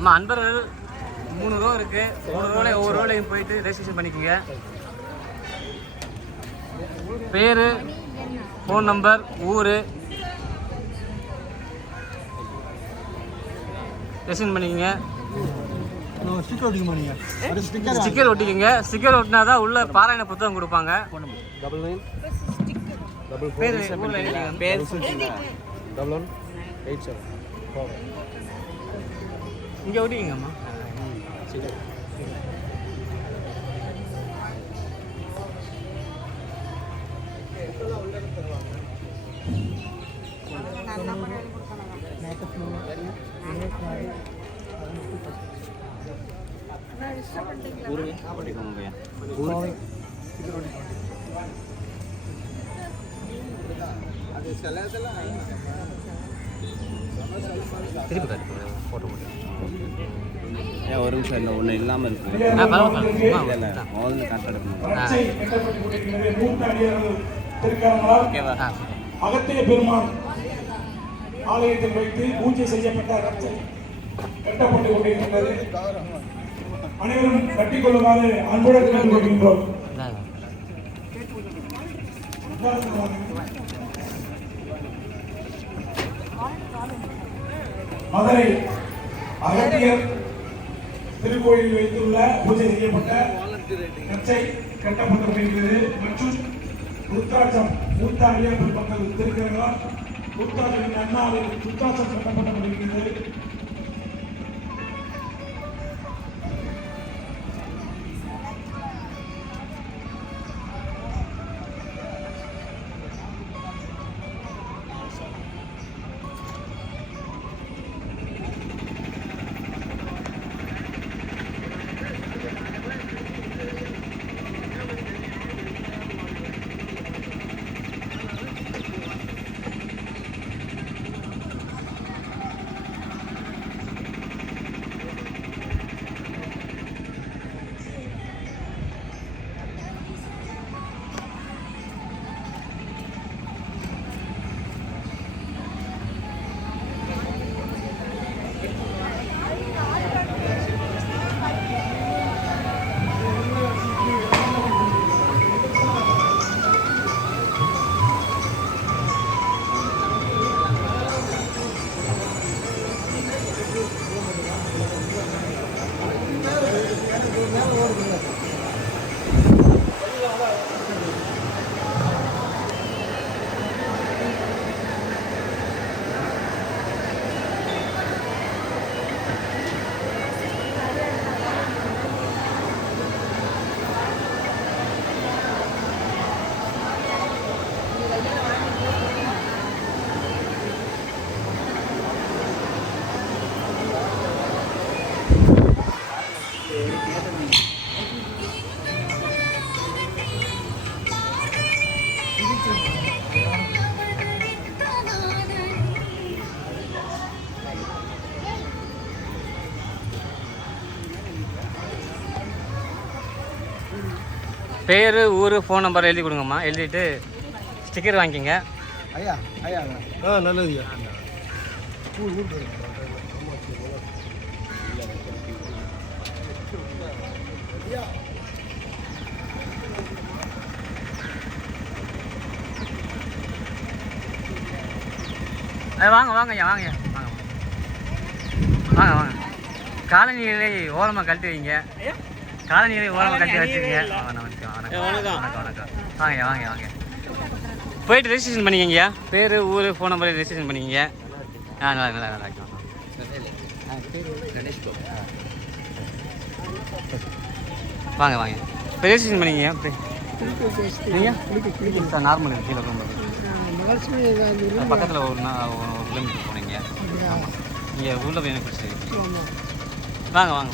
நம்ம அன்பர்கள் 3 ரோ இருக்குது. 3 ரோவில் ஒவ்வொரு ரோலையும் போயிட்டு ரெஜிஸ்ட்ரேஷன் பண்ணிக்கோங்க. பேர், ஃபோன் நம்பர், ஊர் ரெஜிஸ்ட்ரேஷன் பண்ணிக்கோங்க. ஸ்டிக்கர் ஒட்டிக்கோங்க. ஸ்டிக்கர் ஒட்டினா தான் உள்ள பாராயண புத்தகம் கொடுப்பாங்க. பேர் பேர் இங்கே ஒட்டிக்கங்கம்மா. திருப்பி போட்டோ போட்டு ஒரு நிமிஷம் இல்லை, ஒன்று இல்லாமல் இருக்கு. அகத்திய பெருமான் ஆலயத்தில் வைத்து பூஜை செய்யப்பட்ட ரச்சை கட்டப்பட்டு கொண்டிருக்கின்றது. அனைவரும் கட்டிக்கொள்ளுமாறு அன்புடன் கேட்டுக்கொள்கின்றோம். மதுரை அகத்தியர் திருக்கோயிலில் வைத்துள்ள பூஜை செய்யப்பட்ட ரச்சை கட்டப்பட்டு கொண்டிருக்கிறது. மற்றும் ருத்ராட்சம் மூத்தாடியப்பன் மக்கள் திருக்கிறார். ருத்ராட்சத்தின் அண்ணாவில் ருத்ராட்சம் கட்டப்பட்டு கொண்டிருக்கிறது. பேர், ஊர், ஃபோன் நம்பர் எழுதி கொடுங்கம்மா. எழுதிட்டு ஸ்டிக்கர் வாங்கிக்கோங்க. ஐயா ஐயா நல்லதுயா. வாங்க வாங்க ஐயா, வாங்க வாங்க வாங்க வாங்க. காலனிகளை ஓரமாக கழட்டி வைங்க. காலனிகளை ஓரமாக கழட்டி வச்சுருங்க. வணக்கம் வணக்கம். வாங்க வாங்க வாங்க. போயிட்டு ரெஜிஸ்ட்ரேஷன் பண்ணிக்கங்கய்யா. பேர், ஊர், ஃபோன் நம்பர் ரெஜிஸ்ட்ரேஷன் பண்ணிக்கங்க. நல்லா நல்லா நல்லா வாங்க வாங்க. இப்போ ரெஜிஸ்ட்ரேஷன் பண்ணிக்கங்க. நீங்கள் சார் நார்மல் கீழே போகும்போது பக்கத்தில் ஒரு கிலோமீட்டர் போனீங்க. ஆமாம், நீங்கள் உள்ள போய் பிரச்சனை. வாங்க வாங்க.